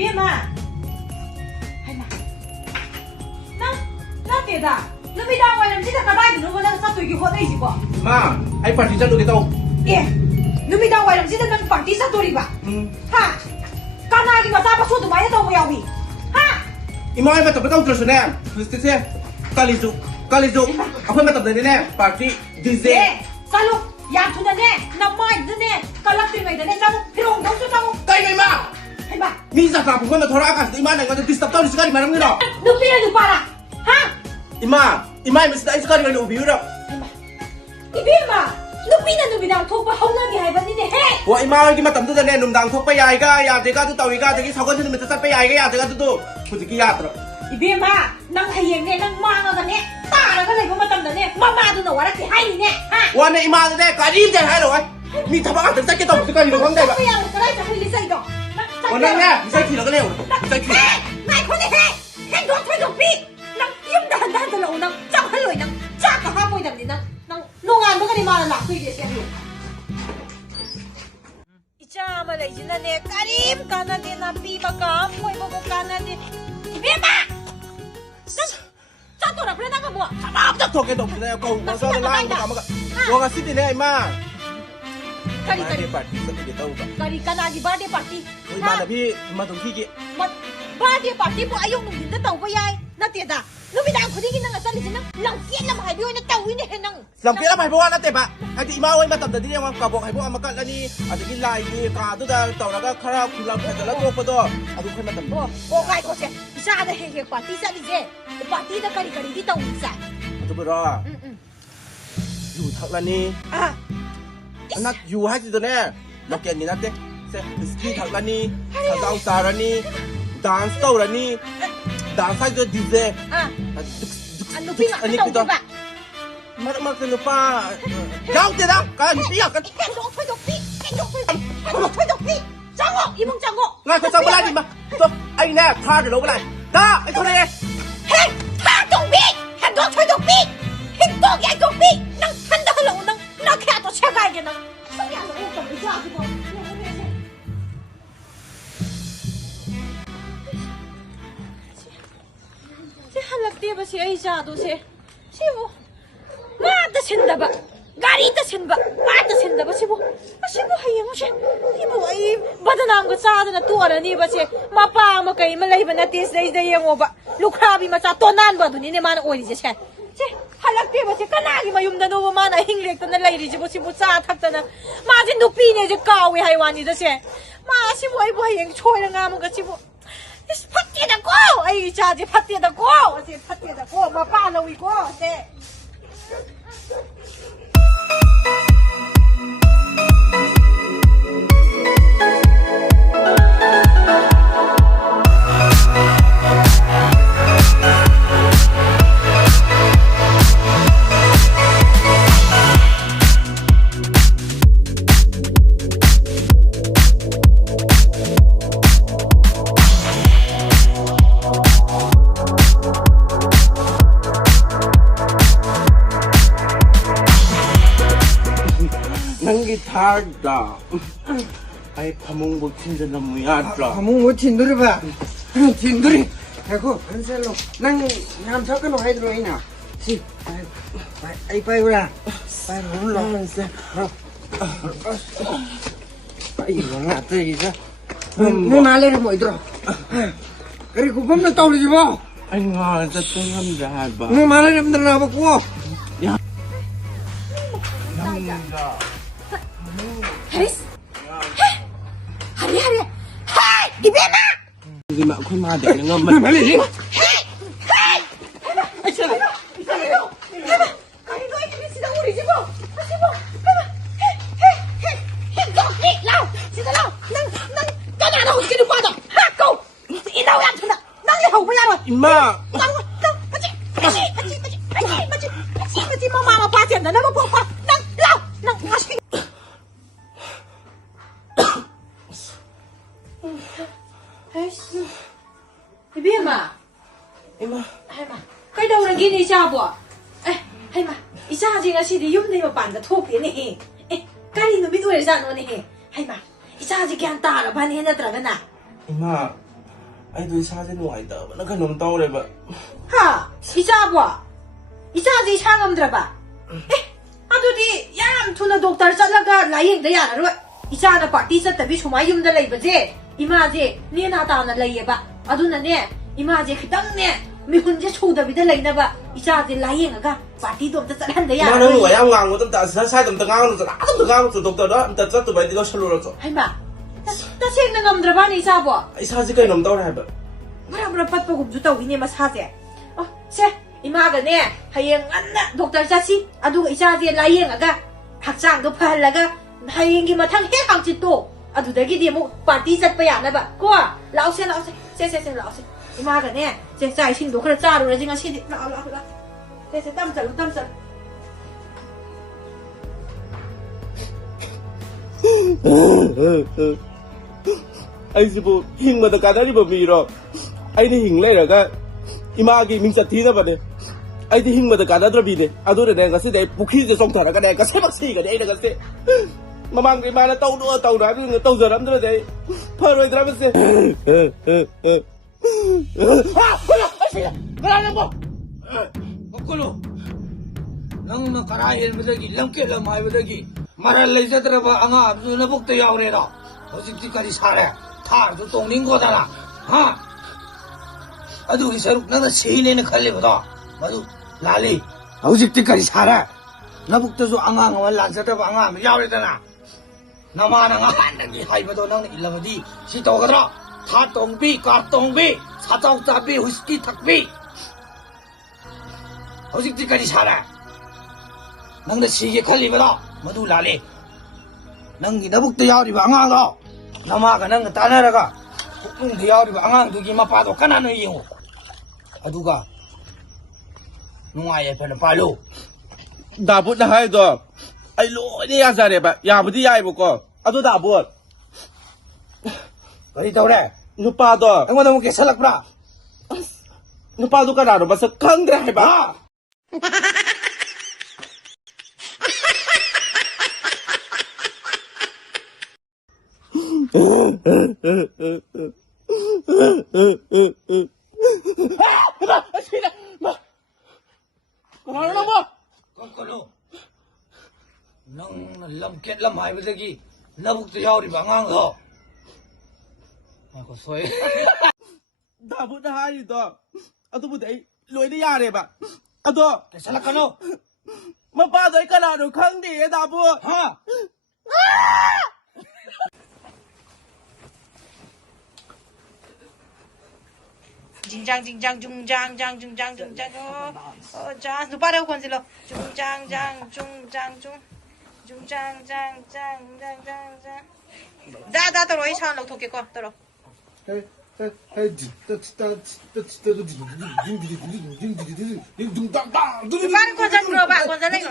이비마. 하이마. 나 대다. 누미당 와이람 진짜 가다이 누구 나 사또 이게 호다 이지 거. 마, 아이 파티 자루게 또. 예. 누미당 와이람 진짜 난 파티 사또리 봐. 하. 까나기 마사 바소도 많이 더 뭐야위. 하. 이마 아이 마tập tao 들었어 네. 글쎄, 깔리죠. 아픈 마tập 되네. 파티 DJ. 예. 살로 야 투나네. 나 마이드네. 깔락들이네. 자고 필요 없어 자고. 까이 마. 하이마. 미사 가 보면 돌아가서 이마 내가 디스터브 떠는 시간이 많은 거다. 누피는 누파라. 하. 이마 미스터 이스카리 걸려 비우라. 이비마. 누피는 누비당 톡바 하우나기 하이바니네 해. 와 이마 이기 마tập 되네. 놈당 톡 빠야이가 야 내가 또 따위가 되게 서거지는 밑에 살 빠야이가 야 내가 또 굳이 야더라. 이비마. 난 하이행네. 난 망하가네. 따라가 내가 마tam다네. 마마도 와라키 하이네. 하. 와네 이마네 까리인데 하러 미 타박 같은 새끼 또 무슨 까리로 건데 봐. 뭐야 그래 저 흘리 사이도. 원래 이 새끼 너가 내오. 이 새끼. 나이 코네 해. 행동 퇴동비. 난 임다 한다 올라오 난 짱할로이 난 짱가 하고 있답니 난 농안 너가리 말을 낳고 이게 이자마 레지나네 까림 까나데 나 삐바가 모이보고 까나데 이비마. 짜또라 그래 나가 뭐. 딱 덕에 덕네. 고 가서 라고 가마가. 너가 시디네 이마. 까리 파티 새끼 또 봐. 까리 까나기 바데 파티. 이마나 비 이마 동 피기. 바데 파티 뭐 아용 농긴다 tàu với ai nó tiền à nó bị đang có đi cái năng là sao thì nó lòng kiên làm hải biêu nó tàu với này năng ลำเกี้ยไปพวกนั้นแต่ปะไอ้ที่มาไว้มาตัดแต่ที่ยังกับบอกให้พวกมากันแล้วนี่อาจจะกินลายนี่กาตัวแต่ต่อแล้วก็คาราคุณลำแต่ละตัวก็ตัวอาดูใครมาตัด ô gai có chuyện sao đây hệ party sao đi chứ party nó cari cari đi tàu sao ตัวไปรออยู่ทักแล้วนี่ à นักอยู่ให้ตัวเนี่ยนักเกียนนี่นักเต้เซ่สกีทักแล้วนี่ทักเอาสารนี่ดันส์โต้แล้วนี่ดันส์ใส่ตัวดีเจ à anh nó phi mà tàu đi bạn มันคือป้าเจ้าเจ้ากันเปียกกัน cái đồ thôi đồ phi cái đồ thôi đồ phi trang ngộ im mong trang ngộ งานจะสั่งเวลาดิมาตัวไอ้แน่ท่าเดี๋ยวรู้เวลาได้ไอ้คนนี้ hey tha đồ phi hành đồ thôi đồ phi hành đồ cái đồ phi năng hành đồ lâu năng nó kia đồ xe gai cái năng sao nhà nó không bị ra cái đồ 할락대바 시 아이자도 세 시보 나다 센다바 가리다 센바 나다 센다바 시보 시보 하이모 시 이보 아이 바다난 거 짜드나 또라니 바세 마파 마 kai ma leiba na tis dai dai yengo ba lukrabi ma cha tonan ba duni ne man oi je se 할락대바 세 kanagi mayumda no ma na hinglek to na leiri je bo sibo cha thak ta na ma jin nupi ne je kawi haiwani da se ma sibo ai bo yeng choi na ngam ga sibo 파티에다 고! 아이 자지 파티에다 고! 어제 파티에다 고! 뭐 빠놓이고 어제 기타다 아이 파몽 못 친다 뭐야 파몽 못 친들이 봐 친들이 아이고 한살로 난 남석은 하이드로 이나 시 아이 빠이구라 빠이 올라 이거 나또 이제 뭐 말래 뭐 이들어 그리고 범는 떠오르지 뭐 아이고 진짜 똥함자 봐 뭐 말래 좀 들어보고 야 하리스 하리 하리 하이 이베나 이게 막 그만 되는 것만 말리지 하이 아이씨 해봐 가리도 이게 시다 우리 집어 집어 해봐 해 라우 시다 라우 난 까나나 어떻게 좀 빠져 하고 이 라우 안 된다 난 이거 왜 알아 임마 맞지 마마 빠진다 내가 뭐 난 라우 난 맛있게 아이씨 이비마 임마 하이마 그이더우는 이자 뭐 하이마 이자지 ngasi디 yumne mapanda thokte ne kari numit oirjano ne haima 이자지 gyan tarabani natragana 임마 ꯑꯩꯗꯣ ꯏꯁꯥꯁꯦ ꯅꯨꯡꯉꯥꯏꯇꯕꯅ ꯀꯩꯅꯣꯝ ꯇꯧꯔꯦꯕ ꯍꯥ 이자ꯕꯣ 이자지 이사 ngꯝꯗ꯭ꯔꯕ ꯑꯗꯨꯗꯤ ꯌꯥꯝ ꯊꯨꯅ doctor ꯆꯠꯂꯒ ꯂꯥꯌꯦꯡꯗ ꯌꯥꯔꯔꯣꯏ 이자나 파티 ꯆꯠꯇꯕꯤ ꯁꯨꯃꯥꯏ ꯌꯨꯝꯗ ꯂꯩꯕꯁꯦ 이마제 네나 따나 ꯂꯩꯌꯦꯕ ꯑꯗꯨꯅꯅꯦ 이마제 ꯈꯤꯇꯪꯅꯦ 미훈제 ꯁꯨꯗꯕꯤꯗ ꯂꯩꯅꯕ 이자제 라이행아가 파티도 엄청 짤한데 야. 나는 왜 양 왕고도 다 사이도 엄청 강하고 나도 강하고 독도도 엄청 쩌도 많이 더 설로라서 할마. 나 생는 ngầm 이자보. 이사지 그게 너무 더워 해봐 뭐라 빠빠고 주다 위네 마사제. 세 이마가네 하영 안나 독터 자치 아두가 이자제 라이행아가 학장도 파할라가 하영기 마탕 해 항짓도 아두다기디 뭐 파티 잣바 야나바. 고 라오세 세세세 라오세. 이마가네 제 자이신도 그래 짜루라 지금 시디 라. 세세 땀짤. 아이지보 힝마다 까다리버 미러 아이디 힝래라가 이마기 민사티다바네 아이디 힝마다 까다드러비네 아도레 내가 세대 부키제 송타라가 내가 세박시가 내가 세 마망 이마나 떠우라 하는 떠우저람들한테 파로이드라면서 그러는 거 거꾸로 넌 가라일 버더기 럼깨럼 하이버더기 말할 레이저드라바 앙아 누나 복도 야오래라 어직지까지 살아 다도 똥린 거잖아 아두 이사룩 나는 세인에는 갈래보다 마두 라리 어직지까지 살아 나 복도서 앙아 란사드라바 앙아 야오래잖아 나만 앙아 한다기 하이버도 나는 일라버디 시도가더라 다 똥비 까똥비 사자옥자비 후스키 탁비 어직지까지 살아 넌 시계 갈리보다 모두 라리 넌 나북도 야오리바 앙앙도 나마가 넌 따나라가 국궁도 야오리바 앙앙두기만 봐도 까나는 이유 아두가 농아에 변을 빨로 나보다 하이도 아이 로니 야자래봐 야부디 야이보고 아도 나보 어디 떠오래 누빠도 응원도 못게 살락브라 누빠도 까나로 봐서 강대 해봐 거꾸로 넌 럼켓 하이버더기 나북도 야오리바 앙앙도 아이고 소이 나보다 하이도 아도보다 로이드 야래봐 아도 살락가노 마빠도 까나로 강대 나보 징장 중장 자 누빠라고 건질러 중장 자 떨어 이 차는 어떻게 거 떨어 빠른 건져 물어봐 건져 내가